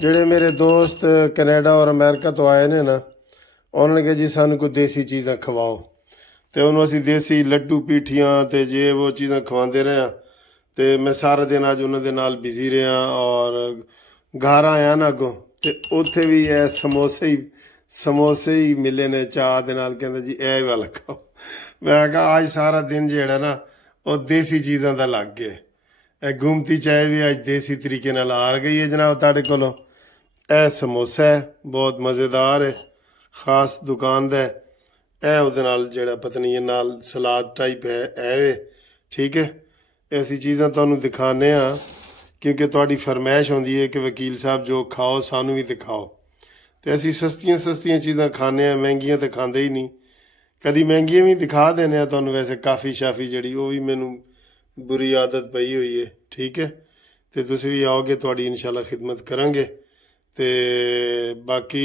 ਜਿਹੜੇ ਮੇਰੇ ਦੋਸਤ ਕੈਨੇਡਾ ਔਰ ਅਮਰੀਕਾ ਤੋਂ ਆਏ ਨੇ ਨਾ, ਉਹਨਾਂ ਨੇ ਕਿਹਾ ਜੀ ਸਾਨੂੰ ਕੋਈ ਦੇਸੀ ਚੀਜ਼ਾਂ ਖਵਾਓ, ਤੇ ਉਹਨੂੰ ਅਸੀਂ ਦੇਸੀ ਲੱਡੂ ਪੀਠੀਆਂ ਤੇ ਜੇ ਉਹ ਚੀਜ਼ਾਂ ਖਵਾਉਂਦੇ ਰਹੇ ਹਾਂ। ਤੇ ਮੈਂ ਸਾਰਾ ਦਿਨ ਅੱਜ ਉਹਨਾਂ ਦੇ ਨਾਲ ਬਿਜ਼ੀ ਰਿਹਾ ਔਰ ਘਰ ਆਇਆ ਨਾ ਅੱਗੋਂ, ਤੇ ਉੱਥੇ ਵੀ ਇਹ ਸਮੋਸੇ ਹੀ ਮਿਲੇ ਨੇ ਚਾਹ ਦੇ ਨਾਲ। ਕਹਿੰਦਾ ਜੀ ਇਹ ਵਾਲਾ ਖਾਓ। ਮੈਂ ਕਿਹਾ ਅੱਜ ਸਾਰਾ ਦਿਨ ਜਿਹੜਾ ਨਾ ਉਹ ਦੇਸੀ ਚੀਜ਼ਾਂ ਦਾ ਲੱਗ ਗਿਆ। ਇਹ ਗੁੰਮਤੀ ਚਾਹ ਵੀ ਅੱਜ ਦੇਸੀ ਤਰੀਕੇ ਨਾਲ ਆ ਗਈ ਹੈ ਜਨਾਬ ਤੁਹਾਡੇ ਕੋਲੋਂ। ਇਹ ਸਮੋਸਾ ਹੈ, ਬਹੁਤ ਮਜ਼ੇਦਾਰ ਹੈ, ਖਾਸ ਦੁਕਾਨ ਦਾ ਹੈ। ਇਹ ਉਹਦੇ ਨਾਲ ਜਿਹੜਾ ਪਤਾ ਨਹੀਂ ਇਹ ਨਾਲ ਸਲਾਦ ਟਾਈਪ ਹੈ ਇਹ ਵੇ, ਠੀਕ ਹੈ। ਐਸੀ ਚੀਜ਼ਾਂ ਤੁਹਾਨੂੰ ਦਿਖਾਉਂਦੇ ਹਾਂ ਕਿਉਂਕਿ ਤੁਹਾਡੀ ਫਰਮਾਇਸ਼ ਹੁੰਦੀ ਹੈ ਕਿ ਵਕੀਲ ਸਾਹਿਬ ਜੋ ਖਾਓ ਸਾਨੂੰ ਵੀ ਦਿਖਾਓ। ਤੇ ਅਸੀਂ ਸਸਤੀਆਂ ਚੀਜ਼ਾਂ ਖਾਂਦੇ ਹਾਂ, ਮਹਿੰਗੀਆਂ ਤਾਂ ਖਾਂਦੇ ਹੀ ਨਹੀਂ। ਕਦੀ ਮਹਿੰਗੀਆਂ ਵੀ ਦਿਖਾ ਦਿੰਦੇ ਹਾਂ ਤੁਹਾਨੂੰ। ਵੈਸੇ ਕਾਫੀ ਸ਼ਾਫੀ ਜਿਹੜੀ ਉਹ ਵੀ ਮੈਨੂੰ ਬੁਰੀ ਆਦਤ ਪਈ ਹੋਈ ਹੈ, ਠੀਕ ਹੈ। ਤੇ ਤੁਸੀਂ ਵੀ ਆਓਗੇ ਤੁਹਾਡੀ ਇਨਸ਼ਾਅੱਲਾ ਖਿਦਮਤ ਕਰਾਂਗੇ। ਤੇ ਬਾਕੀ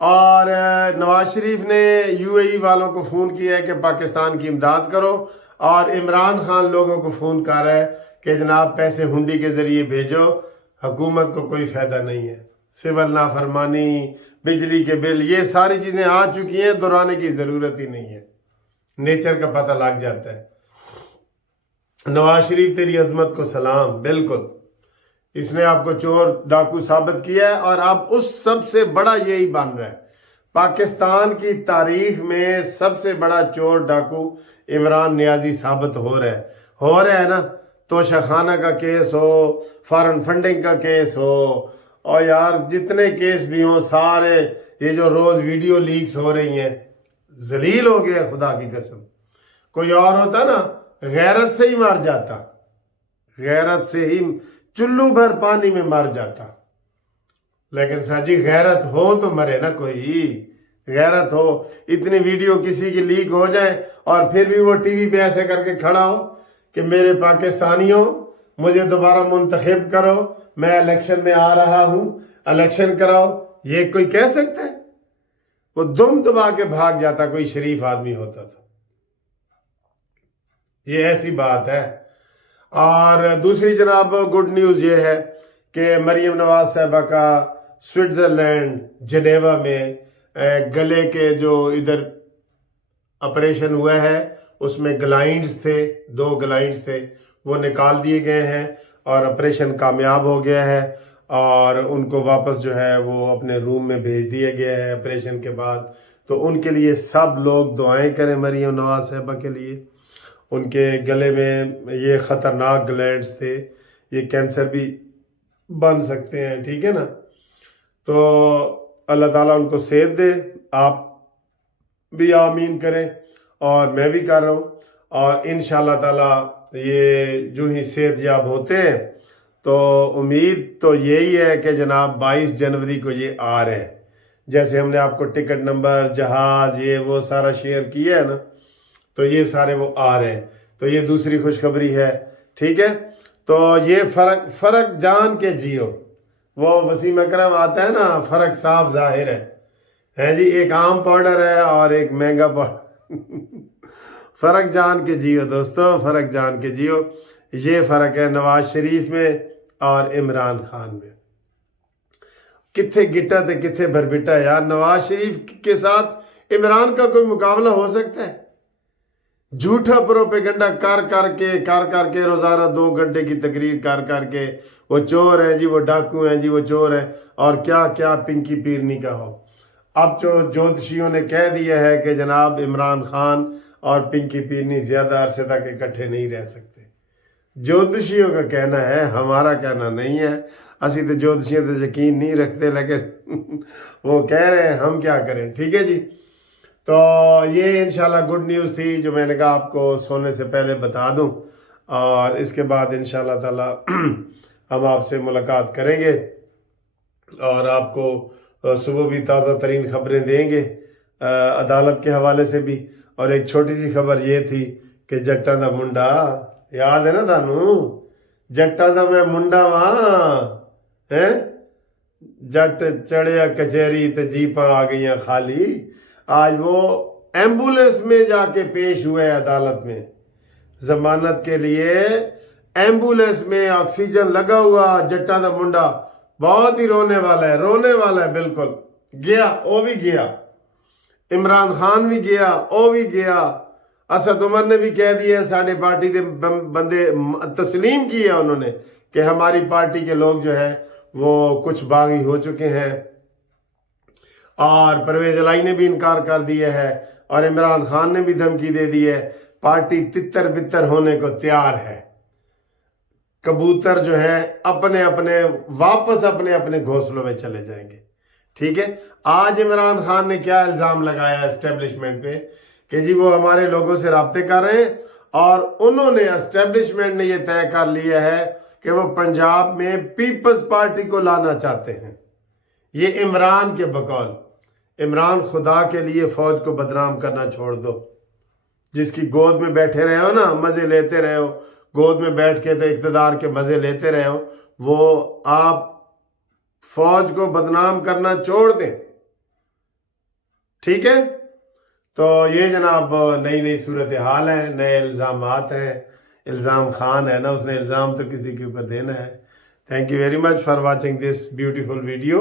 اور نواز شریف نے UAE والوں کو فون کیا ہے کہ پاکستان کی امداد کرو، اور عمران خان لوگوں کو فون کر رہا ہے کہ جناب پیسے ہنڈی کے ذریعے بھیجو، حکومت کو کوئی فائدہ نہیں ہے، سول نافرمانی، بجلی کے بل، یہ ساری چیزیں آ چکی ہیں، دہرانے کی ضرورت ہی نہیں ہے، نیچر کا پتہ لگ جاتا ہے۔ نواز شریف تیری عظمت کو سلام، بالکل اس نے آپ کو چور ڈاکو ثابت کیا ہے، اور اب اس سب سے بڑا یہی بن رہا ہے، پاکستان کی تاریخ میں سب سے بڑا چور ڈاکو عمران نیازی ثابت ہو رہا ہے نا۔ توشہ خانہ کا کیس ہو، فارن فنڈنگ کا کیس ہو، اور یار جتنے کیس بھی ہوں سارے، یہ جو روز ویڈیو لیکس ہو رہی ہیں، ذلیل ہو گیا خدا کی قسم۔ کوئی اور ہوتا نا غیرت سے ہی مر جاتا، غیرت سے ہی چلو بھر پانی میں مر جاتا، لیکن ساجی غیرت ہو تو مرے نا، کوئی غیرت ہو۔ اتنی ویڈیو کسی کی لیک ہو جائے اور پھر بھی وہ ٹی وی پہ ایسے کر کے کھڑا ہو کہ میرے پاکستانیوں مجھے دوبارہ منتخب کرو، میں الیکشن میں آ رہا ہوں، الیکشن کراؤ، یہ کوئی کہہ سکتا ہے؟ وہ دم دبا کے بھاگ جاتا کوئی شریف آدمی ہوتا تو۔ یہ ایسی بات ہے۔ اور دوسری جناب گڈ نیوز یہ ہے کہ مریم نواز صاحبہ کا سوئٹزرلینڈ جنیوا میں گلے کے جو ادھر آپریشن ہوا ہے اس میں گلائنڈز تھے، 2 گلائنڈز تھے، وہ نکال دیے گئے ہیں اور آپریشن کامیاب ہو گیا ہے، اور ان کو واپس جو ہے وہ اپنے روم میں بھیج دیا گیا ہے آپریشن کے بعد۔ تو ان کے لیے سب لوگ دعائیں کریں مریم نواز صاحبہ کے لیے۔ ان کے گلے میں یہ خطرناک گلینڈز تھے، یہ کینسر بھی بن سکتے ہیں، ٹھیک ہے نا۔ تو اللہ تعالیٰ ان کو صحت دے، آپ بھی آمین کریں، اور میں بھی کر رہا ہوں، اور انشاءاللہ تعالیٰ یہ جو ہی صحت یاب ہوتے ہیں تو امید تو یہی ہے کہ جناب 22 جنوری کو یہ آ رہے ہیں، جیسے ہم نے آپ کو ٹکٹ نمبر، جہاز، یہ وہ سارا شیئر کیا ہے نا، تو یہ سارے وہ آ رہے ہیں۔ تو یہ دوسری خوشخبری ہے، ٹھیک ہے۔ تو یہ فرق جان کے جیو، وہ وسیم اکرم آتا ہے نا، فرق صاف ظاہر ہے جی، ایک عام پاؤڈر ہے اور ایک مہنگا پاؤڈر۔ فرق جان کے جیو دوستو، فرق جان کے جیو۔ یہ فرق ہے نواز شریف میں اور عمران خان میں۔ کتھے گٹا تے کتھے بھربٹا یار، نواز شریف کے ساتھ عمران کا کوئی مقابلہ ہو سکتا ہے؟ جھوٹا پروپیگنڈا کر کے روزانہ 2 گھنٹے کی تقریر کر کے وہ چور ہیں جی، وہ ڈاکو ہیں جی، وہ چور ہیں، اور کیا کیا پنکی پیرنی کا ہو۔ اب جو جوتشیوں نے کہہ دیا ہے کہ جناب عمران خان اور پنکی پیرنی زیادہ عرصے تک اکٹھے نہیں رہ سکتے، جوتشیوں کا کہنا ہے، ہمارا کہنا نہیں ہے۔ اسی تو جوتشیوں تو یقین نہیں رکھتے، لیکن وہ کہہ رہے ہیں، ہم کیا کریں، ٹھیک ہے جی۔ تو یہ انشاءاللہ گڈ نیوز تھی جو میں نے کہا آپ کو سونے سے پہلے بتا دوں، اور اس کے بعد انشاءاللہ تعالی ہم آپ سے ملاقات کریں گے اور آپ کو صبح بھی تازہ ترین خبریں دیں گے عدالت کے حوالے سے بھی۔ اور ایک چھوٹی سی خبر یہ تھی کہ جٹاں دا منڈا، یاد ہے نا تانوں، جٹاں دا میں منڈا وہاں، جٹ چڑھیا کچہری تے جیپاں آ گئیاں خالی۔ آج وہ ایمبولینس میں جا کے پیش ہوئے عدالت میں ضمانت کے لیے، ایمبولینس میں آکسیجن لگا ہوا، جٹاں دا منڈا بہت ہی رونے والا ہے بالکل۔ گیا، وہ بھی گیا، عمران خان بھی گیا، وہ بھی گیا، اسد عمر نے بھی کہہ دیا، ساڑھے پارٹی دے بندے تسلیم کیا انہوں نے کہ ہماری پارٹی کے لوگ جو ہے وہ کچھ باغی ہو چکے ہیں، اور پرویز الہی نے بھی انکار کر دیا ہے، اور عمران خان نے بھی دھمکی دے دی ہے۔ پارٹی تتر بتر ہونے کو تیار ہے، کبوتر جو ہے واپس اپنے گھونسلوں میں چلے جائیں گے، ٹھیک ہے۔ آج عمران خان نے کیا الزام لگایا اسٹیبلشمنٹ پہ کہ جی وہ ہمارے لوگوں سے رابطے کر رہے ہیں، اور انہوں نے اسٹیبلشمنٹ نے یہ طے کر لیا ہے کہ وہ پنجاب میں پیپلز پارٹی کو لانا چاہتے ہیں۔ یہ عمران کے بقول، عمران خدا کے لیے فوج کو بدنام کرنا چھوڑ دو، جس کی گود میں بیٹھے رہے ہو نا، مزے لیتے رہے ہو، گود میں بیٹھ کے تو اقتدار کے مزے لیتے رہے ہو، وہ آپ فوج کو بدنام کرنا چھوڑ دیں۔ ٹھیک ہے. تو یہ جناب نئی نئی صورتحال ہے، نئے الزامات ہیں. الزام خان ہے نا، اس نے الزام تو کسی کے اوپر دینا ہے. Thank you very much for watching this beautiful video.